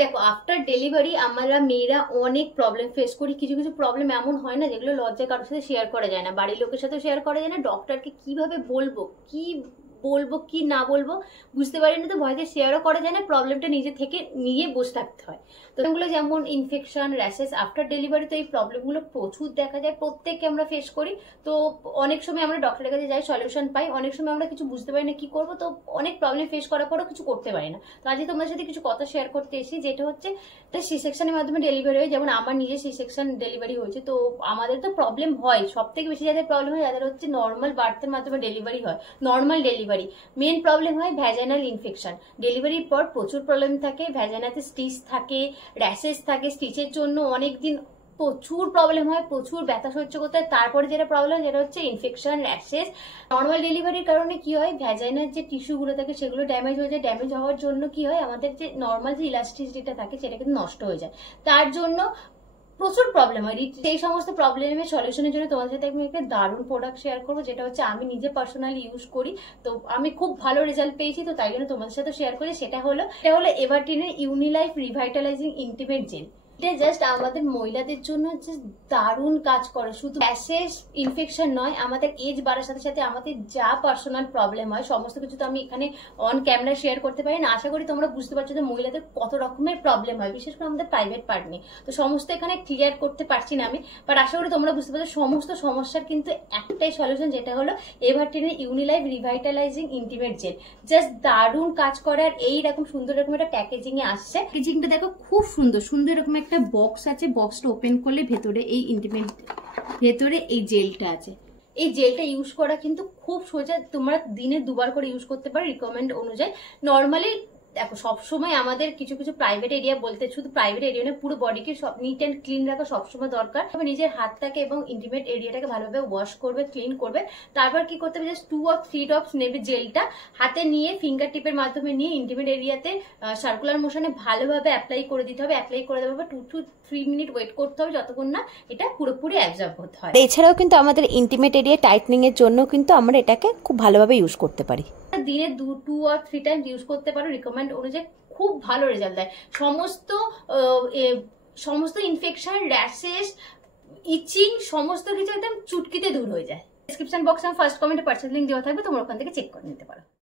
দেখো after delivery আমরা মেয়েরা অনেক প্রবলেম ফেস করি। কিছু কিছু প্রবলেম এমন হয় না যেগুলো লজ্জা কারোর সাথে শেয়ার করা যায় না, বাড়ির লোকের সাথে শেয়ার করা যায় না, ডক্টরকে কিভাবে বলবো, কি বলবো কি না বলবো বুঝতে পারি না, তো ভয়তে শেয়ারও করা যায় না, প্রবলেমটা নিজে থেকে নিয়ে বসে থাকতে হয়। তো এগুলো যেমন ইনফেকশন, র্যাশেস আফটার ডেলিভারি, তো এই প্রবলেমগুলো প্রচুর দেখা যায়, প্রত্যেককে আমরা ফেস করি। তো অনেক সময় আমরা ডক্টরের কাছে যাই, সলিউশন পাই, অনেক সময় আমরা কিছু বুঝতে পারি না কি করবো, তো অনেক প্রবলেম ফেস করার পরও কিছু করতে পারি না। তো আজকে তোমার সাথে কিছু কথা শেয়ার করতে এসেছি, যেটা হচ্ছে সি সেকশনের মাধ্যমে ডেলিভারি হয়। যেমন আমার নিজে সি সেকশন ডেলিভারি হয়েছে, তো আমাদের তো প্রবলেম হয়, সব থেকে বেশি যাদের প্রবলেম হয় যাদের হচ্ছে নর্মাল বার্থের মাধ্যমে ডেলিভারি হয়, নর্মাল ডেলিভারি। মেন প্রবলেম হয় ভ্যাজাইনাল ইনফেকশন। ডেলিভারির পর প্রচুর প্রবলেম থাকে, ভ্যাজাইনাতে স্টিচ থাকে, র্যাশেস থাকে, স্টিচের জন্য অনেকদিন প্রচুর প্রবলেম হয়, প্রচুর ব্যথা সহ্য করতে হয়। তারপরে যেটা প্রবলেম যেটা হচ্ছে ইনফেকশন, র্যাশেস। নর্মাল ডেলিভারির কারণে কি হয়, ভ্যাজাইনার যে টিস্যুগুলো থাকে সেগুলো ড্যামেজ হয়ে যায়। ড্যামেজ হওয়ার জন্য কি হয়, আমাদের যে নর্মাল যে ইলাস্টিসিটিটা থাকে সেটা কিন্তু নষ্ট হয়ে যায়। তার জন্য প্রচুর প্রবলেম হয়। সেই সমস্ত প্রবলেমের সলিউশনের জন্য তোমাদের সাথে আমি একটা দারুণ প্রোডাক্ট শেয়ার করবো, যেটা হচ্ছে আমি নিজে পার্সোনালি ইউজ করি, তো আমি খুব ভালো রেজাল্ট পেয়েছি, তো তাই জন্য তোমাদের সাথে শেয়ার করি। সেটা হলো এভারটিনের ইউনিলাইফ রিভাইটালাইজিং ইন্টিমেট জেল। এটা জাস্ট আমাদের মহিলাদের জন্য দারুণ কাজ করে। শুধু র্যাশেস ইনফেকশন নয়, আমাদের এজ বাড়ার সাথে সাথে আমাদের যা পার্সোনাল প্রবলেম হয় সমস্ত কিছু তো আমি এখানে অন ক্যামেরা শেয়ার করতে পারি না। আশা করি তোমরা বুঝতে পারছো যে মহিলাদের কত রকমের প্রবলেম হয়, বিশেষ করে আমাদের প্রাইভেট পার্ট নিয়ে। তো সমস্ত এখানে ক্লিয়ার করতে পারছি না আমি, বাট আশা করি তোমরা বুঝতে পারছো সমস্ত সমস্যার কিন্তু একটাই সলিউশন, যেটা হলো এভারটিনের ইউনিলাইফ রিভাইটালাইজিং ইন্টিমেট জেল। জাস্ট দারুণ কাজ করে। আর এইরকম সুন্দর এরকম একটা প্যাকেজিং এ আসছে। প্যাকেজিংটা দেখো খুব সুন্দর সুন্দর, এরকম একটা বক্স আছে, বক্সটা ওপেন করলে ভেতরে এই ইন্টিমেট, ভেতরে এই জেলটা আছে। এই জেলটা ইউজ করা কিন্তু খুব সোজা, তোমরা দিনে দুবার করে ইউজ করতে পারো রিকমেন্ড অনুযায়ী। নর্মালি দেখো সবসময় আমাদের কিছু কিছু প্রাইভেট এরিয়া, বলতে শুধু প্রাইভেট এরিয়া না, পুরো বডিকে সব নিট অ্যান্ড ক্লিন রাখা সবসময় দরকার। নিজের হাতটাকে এবং ইন্টিমেট এরিয়াটাকে ভালোভাবে ওয়াশ করবে, ক্লিন করবে। তারপর কি করতে হবে, জাস্ট 2 or 3 ড্রপস নেবে জেলটা, হাতে নিয়ে ফিঙ্গার টিপের মাধ্যমে নিয়ে ইন্টিমেট এরিয়াতে সার্কুলার মোশনে ভালোভাবে অ্যাপ্লাই করে দিতে হবে। অ্যাপ্লাই করে দেওয়ার পর 2 to 3 মিনিট ওয়েট করতে হবে, যতক্ষণ না এটা পুরোপুরি অ্যাবজর্ব হতে হয়। এছাড়াও কিন্তু আমাদের ইন্টিমেট এরিয়া টাইটনিং এর জন্য কিন্তু আমরা এটাকে খুব ভালোভাবে ইউজ করতে পারি। দিনে 2 or 3 টাইম ইউজ করতে পারো, রিকমেন্ড অনুযায়ী খুব ভালো রেজাল্ট দেয়। সমস্ত ইনফেকশন, র্যাশেস, ইচিং সমস্ত কিছু একদম চুটকিতে দূর হয়ে যায়। ডেসক্রিপশন বক্সে ফার্স্ট কমেন্টে পার্সোনাল লিংক দেওয়া থাকবে, তোমরা ওখান থেকে চেক করে নিতে পারো।